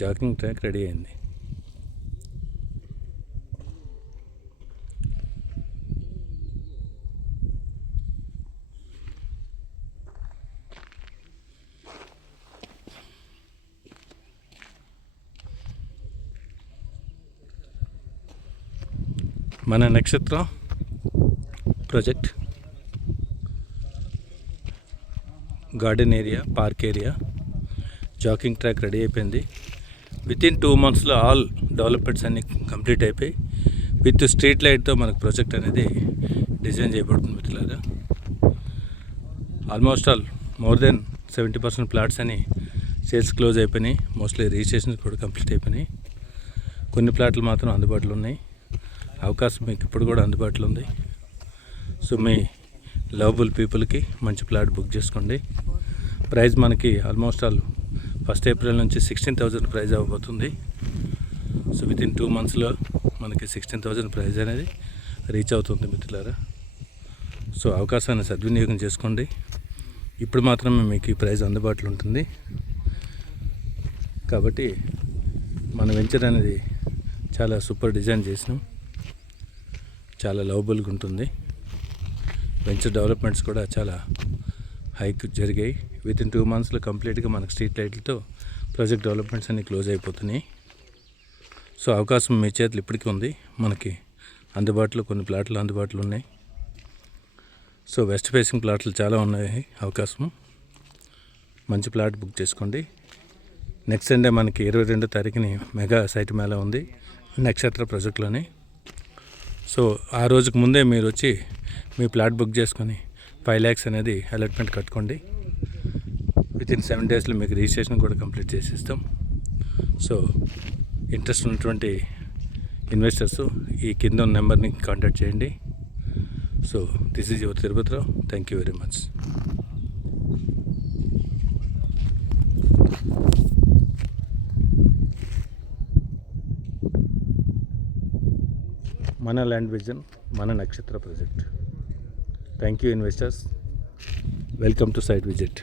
Jogging track ready అయింది. మన నక్షత్రం project garden area, park area, jogging track ready అయిపోయింది. వితిన్ 2 monthsలో ఆల్ డెవలప్మెంట్స్ అన్నీ కంప్లీట్ అయిపోయి విత్ స్ట్రీట్ లైట్తో మనకు ప్రాజెక్ట్ అనేది డిజైన్ చేయబడుతుంది మిత్రులారా. Almost all more than 70% plots అని సేల్స్ క్లోజ్ అయిపోయినాయి. మోస్ట్లీ రిజిస్ట్రేషన్స్ కూడా కంప్లీట్ అయిపోయినాయి. కొన్ని ప్లాట్లు మాత్రం అందుబాటులో ఉన్నాయి. అవకాశం మీకు ఇప్పుడు కూడా అందుబాటులో ఉంది. సో మీ లవబుల్ పీపుల్కి మంచి ప్లాట్ బుక్ చేసుకోండి. ప్రైస్ మనకి ఆల్మోస్ట్ ఆల్ 1st April నుంచి 16,000 ప్రైజ్ అవ్వబోతుంది. సో వితిన్ 2 monthsలో మనకి 16,000 ప్రైజ్ అనేది రీచ్ అవుతుంది మిత్రులారా. సో అవకాశాన్ని సద్వినియోగం చేసుకోండి. ఇప్పుడు మాత్రమే మీకు ఈ ప్రైజ్ అందుబాటులో ఉంటుంది. కాబట్టి మన వెంచర్ అనేది చాలా సూపర్ డిజైన్ చేసినాం. చాలా లవబుల్గా ఉంటుంది. వెంచర్ డెవలప్మెంట్స్ కూడా చాలా హైక్ జరిగాయి. వితిన్ 2 monthsలో కంప్లీట్గా మనకు స్ట్రీట్ లైట్లతో ప్రాజెక్ట్ డెవలప్మెంట్స్ అన్నీ క్లోజ్ అయిపోతున్నాయి. సో అవకాశం మీ చేతులు ఇప్పటికీ ఉంది. మనకి అందుబాటులో కొన్ని ప్లాట్లు అందుబాటులో ఉన్నాయి. సో వెస్ట్ ఫేసింగ్ ప్లాట్లు చాలా ఉన్నాయి. అవకాశం మంచి ప్లాట్ బుక్ చేసుకోండి. నెక్స్ట్ సండే మనకి 22వ తారీఖుని మెగా సైట్ మేళా ఉంది నక్షత్ర ప్రాజెక్ట్లోని. సో ఆ రోజుకు ముందే మీరు వచ్చి మీ ప్లాట్ బుక్ చేసుకొని 5 lakhs అనేది అలాట్మెంట్ కట్టుకోండి. వితిన్ 7 daysలో మీకు రిజిస్ట్రేషన్ కూడా కంప్లీట్ చేసిస్తాం. సో ఇంట్రెస్ట్ ఉన్నటువంటి ఇన్వెస్టర్స్ ఈ కింద ఉన్న నెంబర్ని కాంటాక్ట్ చేయండి. So this is your Tirupati Rao. Thank you very much. మన ల్యాండ్ విజన్, మన Nakshatra project. Thank you investors. Welcome to site visit.